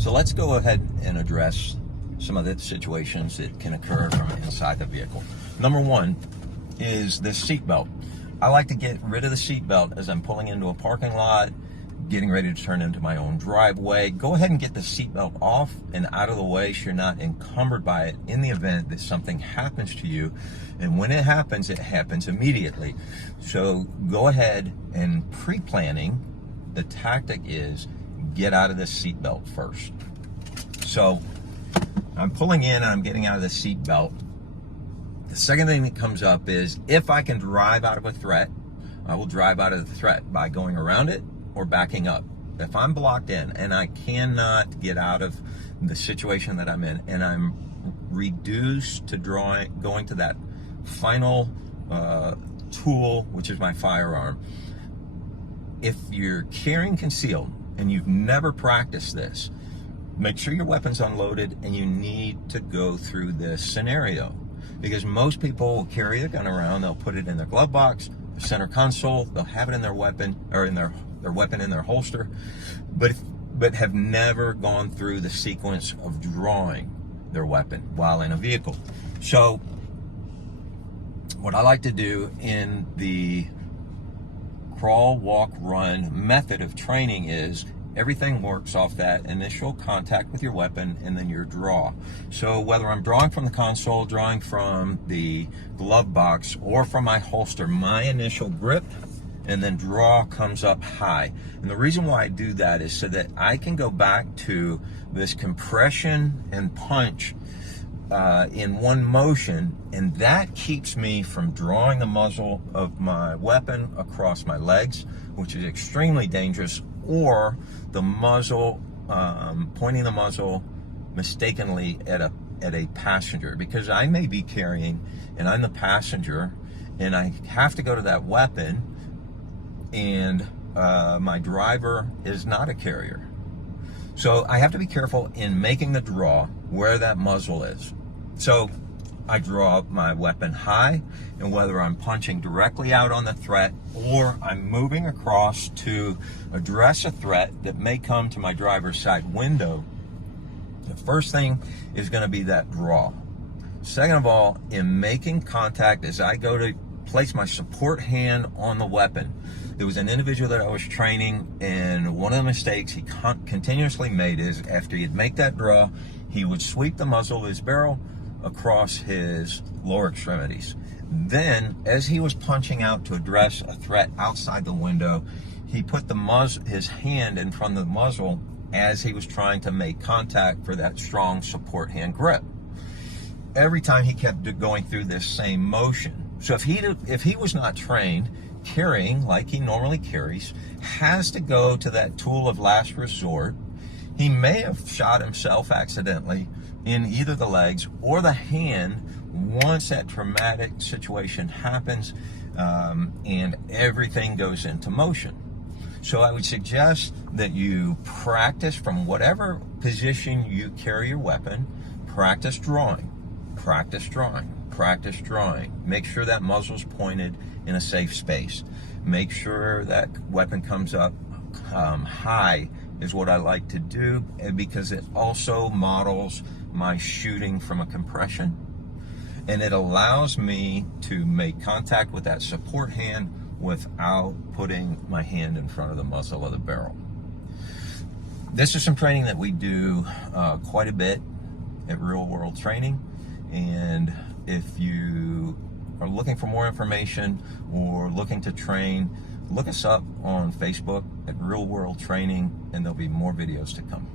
So let's go ahead and address some of the situations that can occur from inside the vehicle. Number one is the seatbelt. I like to get rid of the seatbelt as I'm pulling into a parking lot, getting ready to turn into my own driveway. Go ahead and get the seatbelt off and out of the way so you're not encumbered by it in the event that something happens to you. And when it happens immediately. So go ahead and pre-planning, the tactic is get out of the seatbelt first. So I'm pulling in and I'm getting out of the seatbelt. The second thing that comes up is if I can drive out of a threat, I will drive out of the threat by going around it or backing up. If I'm blocked in and I cannot get out of the situation that I'm in and I'm reduced to going to that final tool, which is my firearm. If you're carrying concealed and you've never practiced this, make sure your weapon's unloaded and you need to go through this scenario. Because most people will carry a gun around, they'll put it in their glove box, the center console, they'll have it in their weapon, or in their weapon in their holster, but have never gone through the sequence of drawing their weapon while in a vehicle. So what I like to do in the crawl, walk, run method of training is everything works off that initial contact with your weapon and then your draw. So whether I'm drawing from the console, drawing from the glove box, or from my holster, my initial grip and then draw comes up high. And the reason why I do that is so that I can go back to this compression and punch in one motion, and that keeps me from drawing the muzzle of my weapon across my legs, which is extremely dangerous, or the muzzle, pointing the muzzle mistakenly at a passenger, because I may be carrying and I'm the passenger and I have to go to that weapon and my driver is not a carrier. So I have to be careful in making the draw where that muzzle is. So I draw my weapon high, and whether I'm punching directly out on the threat or I'm moving across to address a threat that may come to my driver's side window, the first thing is going to be that draw. Second of all, in making contact, as I go to place my support hand on the weapon, there was an individual that I was training, and one of the mistakes he continuously made is after he'd make that draw, he would sweep the muzzle of his barrel across his lower extremities. Then, as he was punching out to address a threat outside the window, he put his hand in front of the muzzle as he was trying to make contact for that strong support hand grip. Every time he kept going through this same motion. So if he was not trained, carrying like he normally carries, has to go to that tool of last resort, he may have shot himself accidentally in either the legs or the hand once that traumatic situation happens, and everything goes into motion. So I would suggest that you practice from whatever position you carry your weapon. Practice drawing, practice drawing, practice drawing. Make sure that muzzle's pointed in a safe space. Make sure that weapon comes up high is what I like to do, because it also models my shooting from a compression, and it allows me to make contact with that support hand without putting my hand in front of the muzzle of the barrel. This is some training that we do quite a bit at Real World Training, and if you are looking for more information or looking to train, look us up on Facebook at Real World Training, and there'll be more videos to come.